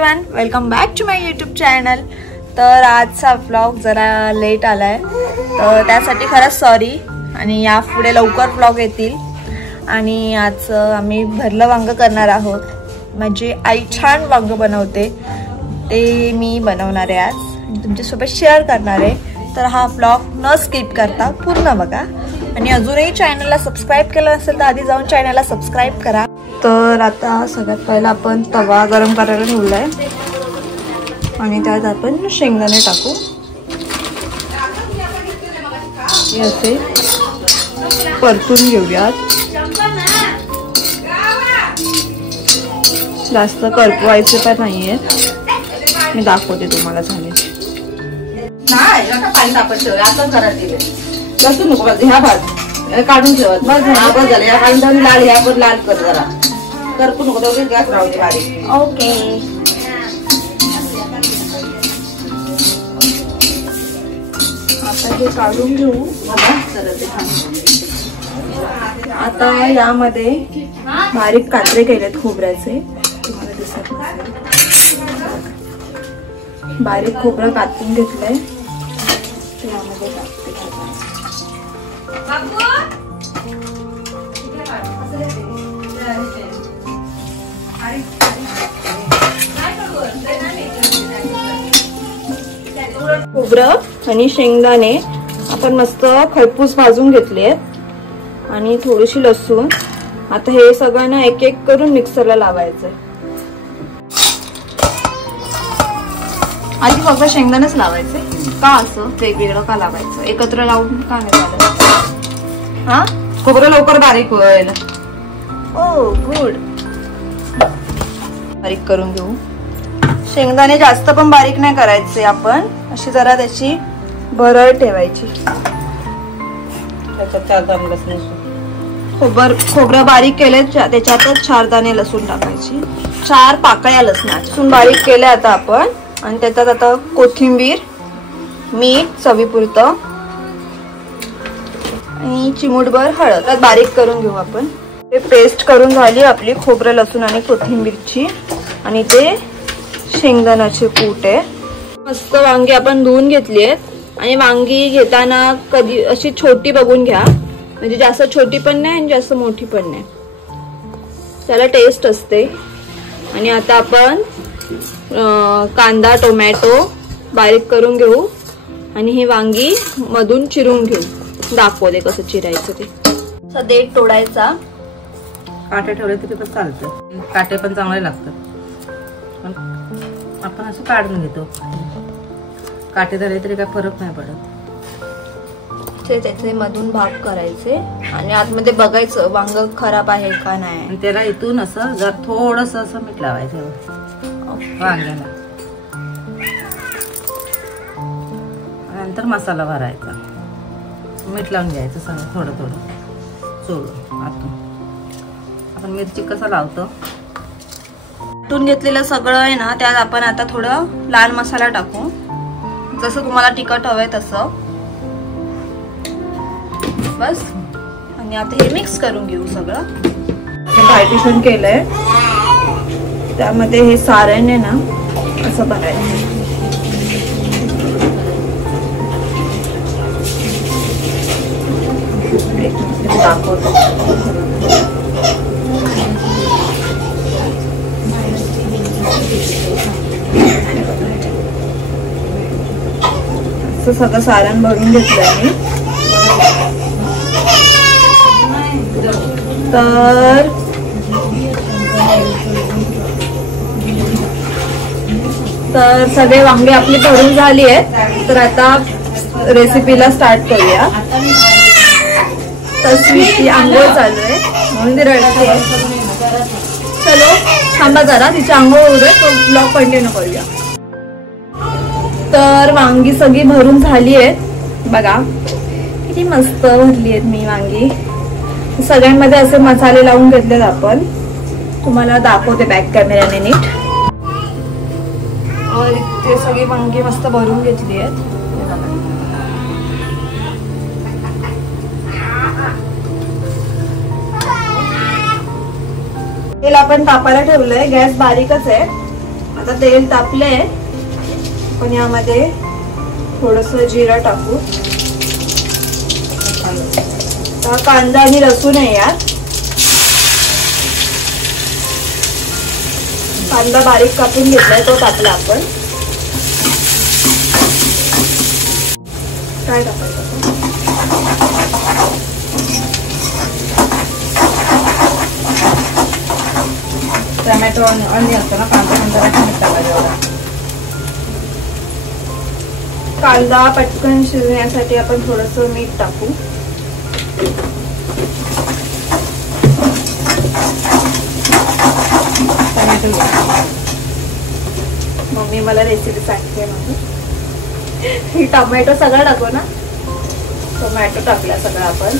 Everyone, welcome back to my YouTube channel. तर आजचा vlog जरा लेट आलाय, तर त्यासाठी खरंच सॉरी। आणि यापुढे लवकर व्लॉग येतील। आणि आज आम्ही भरलं वांग करणार आहोत। माझी आई छान वांग बनवते, ते मी बनवणार आहे आज, तुमच्यासोबत शेअर करणार आहे। तर हा व्लॉग न स्किप करता पूर्ण बघा। आणि अजूनही चॅनलला सबस्क्राइब केलं नसेल तर आधी जाऊन चॅनलला सबस्क्राइब करा। तर आता सगळ्यात पहिला आपण तवा गरम करायला ठेवलाय आणि त्यात आपण शेंगदाणे टाकू। हे असे परतून घेऊयात, जास्त करपवायचे पण नाहीये, मी दाखवते तुम्हाला झाले नाही। आता पाणी तापत ठेव, असं करा दिले जास्त नको बस। ह्या भात काढून ठेवत बस झालं। या काढून लाल, ह्या पण लाल कर, जरा करपू नको, तेवढी गॅस राहू दे बारीक। ओके, आता हे काढून घेऊ। आता यामध्ये बारीक कात्रे केलेत खोबऱ्याचे, तुम्हाला दिसत नसेल। बारीक खोबरं कापून घेतलंय, यामध्ये टाकते। खोबरं आणि शेंगदाणे आपण मस्त खरपूस भाजून घेतले आणि थोडीशी लसूण। आता हे सगळं ना एक एक करून मिक्सरला लावायचंय। आधी फक्त शेंगदाणेच लावायचे का, असं वेगवेगळं का लावायचं, एकत्र लावून का नाही झालं? हा, खोबरं लवकर बारीक होईल। ओ गुड, बारीक करून घेऊ। शेंगदाणे जास्त पण बारीक नाही करायचे, आपण अशी जरा त्याची भरड ठेवायची। त्याच्यात 4 दाणे लसूण, खोबरं बारीक केले, त्याच्यातच 4 दाणे लसूण टाकायची, 4 पाकळ्या लसणाच्या बारीक केल्या आता आपण। आणि त्याच्यात आता कोथिंबीर, मीठ चवीपुरतं आणि चिमूटभर हळद बारीक करून घेऊ आपण। ते पेस्ट करून झाली आपली खोबरं लसूण आणि कोथिंबीरची। आणि ते शेंगदाण्याचे कूट आहे। मस्त वांगी आपण धुवून घेतली आहेत। आणि वांगी घेताना कधी अशी छोटी बघून घ्या, म्हणजे जास्त छोटी पण नाही आणि जास्त मोठी पण नाही, त्याला टेस्ट असते। आणि आता आपण कांदा टोमॅटो बारीक करून घेऊ आणि ही वांगी मधून चिरून घेऊ, दाखवते कसं चिरायचं ते। देठ तोडायचा, काटे ठेवले तरी पण चालतं, काटे पण चांगले लागतात, पण आपण असं काढून घेतो। काटे झाले तरी काय फरक नाही पडत। त्याचे मधून भाग करायचे आणि आतमध्ये बघायचं वांग खराब आहे का नाही। त्याला इथून असं जर थोडस असं मीठ लावायचं वांग्याला, नंतर मसाला भरायचा, मीठ लावून घ्यायचं सगळं थोडं थोडं चोळून आतून। आपण मिरची कसं लावतो, वाटून घेतलेलं सगळं आहे ना, त्यात आपण आता थोडं लाल मसाला टाकू, जसं तुम्हाला तिखट हवंय तसं बस। आणि आता हे मिक्स करून घेऊ सगळं। पार्टिशन केलंय, त्यामध्ये हे सारण आहे ना असं बनायचं। दाखवतो असं सगळं सारण भरून घेतलंय मी। तर सगळे वांगे आपली भरून झाली आहेत। तर आता रेसिपीला स्टार्ट करूया। तस्वीरची आंघोळ चालू आहे म्हणून ती रडते। चलो थांबा जरा, तिची आंघोळ होऊ दे, तो ब्लॉग कंटिन्यू करूया। तर वांगी सगळी भरून झाली आहेत, बघा किती मस्त भरली आहेत मी वांगी। सगळ्यांमध्ये असे मसाले लावून घेतलेत आपण, तुम्हाला दाखवते बॅक कॅमेऱ्याने नीट। ते सगळी वांगी मस्त भरून घेतली आहेत। तेल आपण तापायला ठेवलंय, गॅस बारीकच आहे। आता तेल तापलंय, पण यामध्ये थोडस जिरा टाकू. कांदा आणि लसूण आहे यात. कांदा बारीक कापून घेतलाय तो टाकला आपण. काय टाकायचं टोमॅटो आणि असतो ना कांदा टाकायचा. कांदा पटकन शिजण्यासाठी आपण थोडस मीठ टाकू. मम्मी मला रेसिपी सांगते म्हणून. टोमॅटो सगळं टाकू ना. टोमॅटो टाकला सगळं आपण.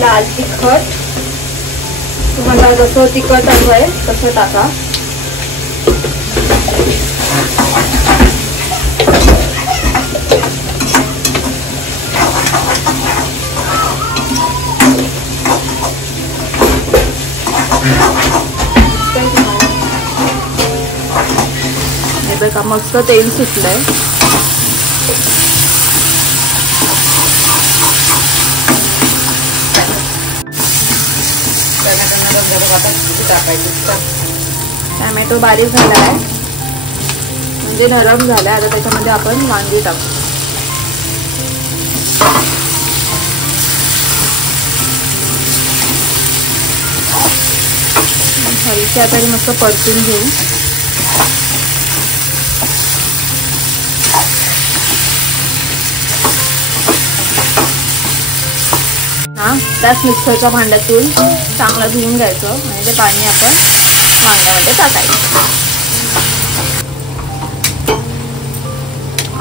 लाल तिखट तुम्हाला जसं तिखट हवंय तसं टाका. बघा मस्त तेल सुटलंय. टोमॅटो बारीक झालाय म्हणजे नरम झालाय. आता त्याच्यामध्ये आपण वांगी टाकू. हलकी आता मस्त परतून घेऊ. त्याच मिक्सरच्या भांड्यातून चांगलं धुवून घ्यायचं आणि ते पाणी आपण वांग्यामध्ये टाकायचं.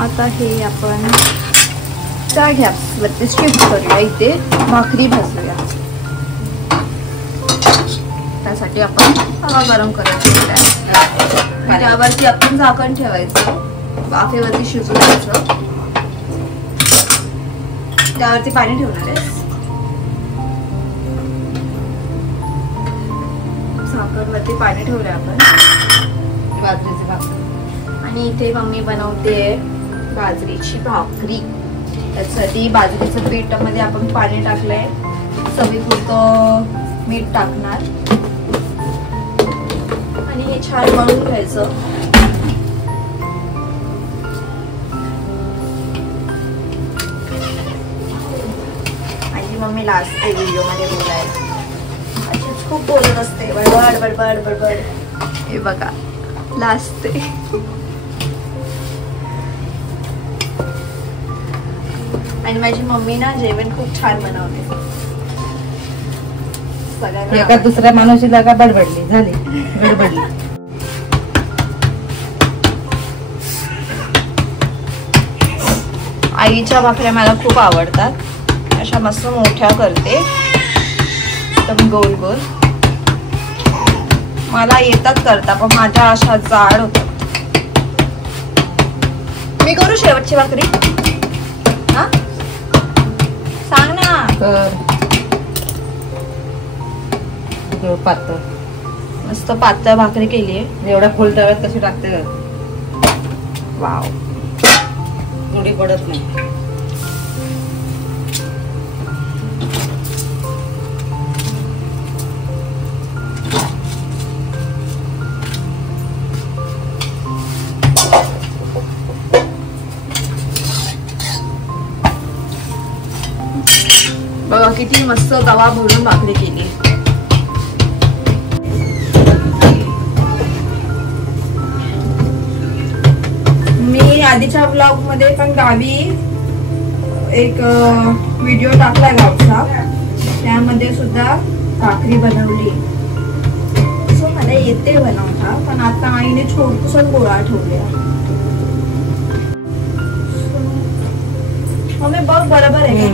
आता हे आपण त्या गॅसवरती शिफ्ट करूया. इथे भाकरी भाजूया. त्यासाठी आपण तवा गरम करायची. त्यावरती आपण झाकण ठेवायचं. वाफेवरती शिजू द्यायचं. त्यावरती पाणी ठेवणार आहे. झाकणवरती पाणी ठेवलंय आपण. बाजरीची भाकरी. आणि इथे मम्मी बनवते बाजरीची भाकरी. त्यासाठी बाजरीचं पीठामध्ये आपण पाणी टाकलंय. चवीपुरतं मीठ टाकणार आणि हे छान मळून घ्यायचं. आणि मम्मी लास्ट व्हिडिओ मध्ये बोलायला खूप बोलत असते. बडबड बडबड बडबड. हे बघा लास्ट. आणि माझी मम्मी ना जेवण खूप छान बनवते. एका दुसऱ्या माणूशीला का बडबडली झाली. गडबडली. आईच्या भाकऱ्या मला खूप आवडतात. अशा मस्त मोठ्या करते एकदम गोल गोल. मला येतात करता पण माझ्या अशा जाड होतात. मी करू शेवटची भाकरी. हा सांग ना. पातळ मस्त पातळ भाकरी केली आहे. एवढ्या फुल तव्यात कशी टाकते. वाव. थोडी पडत नाही. बघा किती मस्त तवा भरून भाकरी केली. मी आधीच्या ब्लॉग मध्ये पण गावी एक व्हिडिओ टाकला गावचा. त्यामध्ये सुद्धा भाकरी बनवली. सो मला येते बनवता पण आता आईने छोटूसा गोळा ठेवला. मम्मी बघ बरोबर आहे.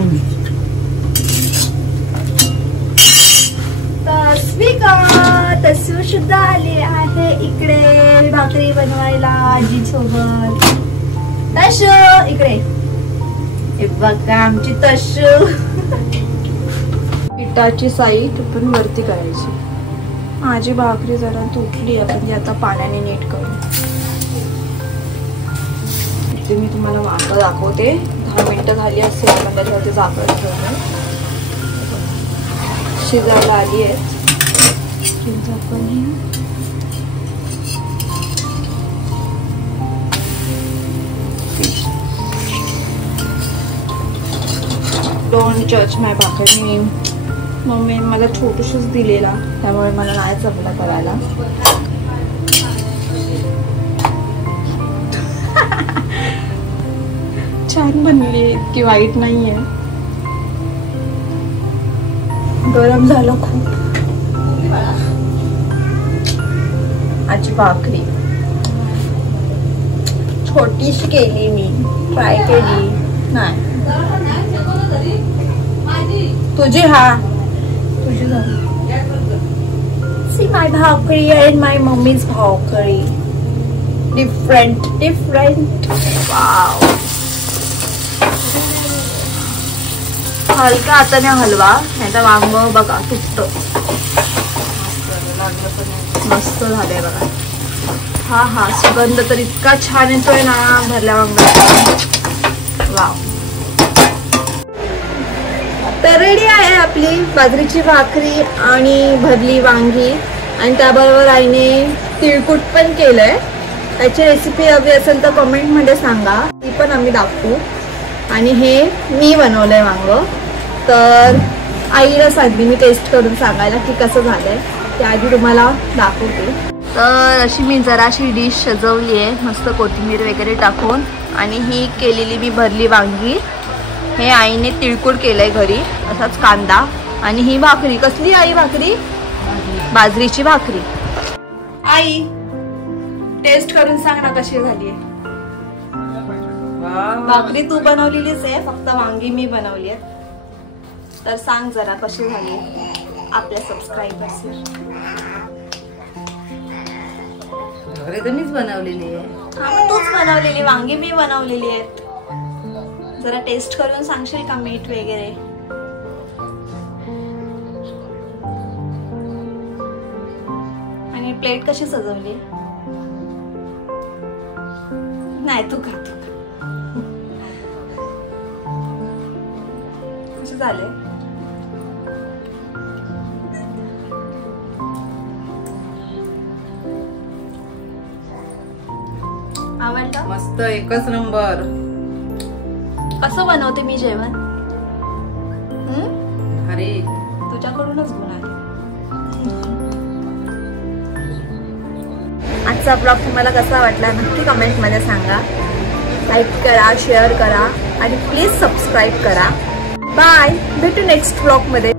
तसू सुद्धा आली आहे इकडे भाकरी बनवायला आजी सोबत. तसू इकडे हे बघा आमची तशू. पिठाची साई पण वरती करायची. माझी भाकरी जरा तुटली आहे, पण ती आता पाण्याने नीट करू. इथे मी तुम्हाला वांग दाखवते. 10 मिनिटं झाली असेल आपण त्याच्यावरती झाकण ठेवलं. शिजायला आली आहे. डोंट जज माय भाकरी. मम्मी मला छोटूशीच दिलेला, त्यामुळे मला नाही जमलं करायला. छान बनली, इतकी वाईट नाहीये. गरम झालं खूप. आजी भाकरी छोटीशी केली मी, ट्राय केली नाही. तुझी हा तुझी सी माय भाकरी अँड माय मम्मीज भाकरी. Different different. वाव. हलका हाताने हलवा, नाही तर वांग बघा तुटतं. मस्त झालंय बघा. हा हा सुगंध तर इतका छान येतोय ना भरल्या वांग्याचा. वाव. तर रेडी आहे आपली बाजरीची भाकरी आणि भरली वांगी. आणि त्याबरोबर आईने तिळकुट पण केलंय. त्याची रेसिपी हवी असेल तर कमेंटमध्ये सांगा, ती पण आम्ही दाखवू. आणि हे मी बनवलंय वांग. तर आईला सांगली मी टेस्ट करून सांगायला की कसं झालंय. त्याआधी तुम्हाला दाखवते. तर अशी मी जराशी डिश सजवली आहे मस्त कोथिंबीर वगैरे टाकून. आणि ही केलेली मी भरली वांगी. हे आईने तिळकुट केलंय घरी, असाच कांदा. आणि ही भाकरी कसली आई भाकरी? बाजरीची भाकरी. आई टेस्ट करून सांग ना कशी झाली. भाकरी तू बनवलेलीच आहे, फक्त वांगी मी बनवली आहे. तर सांग जरा कशी झाली आपल्या सबस्क्रायबर्स. भाकरी तर मीच बनवलेली आहे. हा तूच बनवलेली, वांगी मी बनवलेली आहेत. जरा टेस्ट करून सांगशील का मीठ वगैरे. आणि प्लेट कशी सजवली. नाही तू खा तू. कसे झाले. आवडलं. मस्त एकच नंबर. कसं बनवते मी जेवण. अरे तुझ्याकडूनच गुण आले. आजचा ब्लॉग तुम्हाला कसा वाटला नक्की कमेंटमध्ये सांगा. लाईक करा, शेअर करा आणि प्लीज सबस्क्राईब करा. बाय. भेटू नेक्स्ट ब्लॉगमध्ये.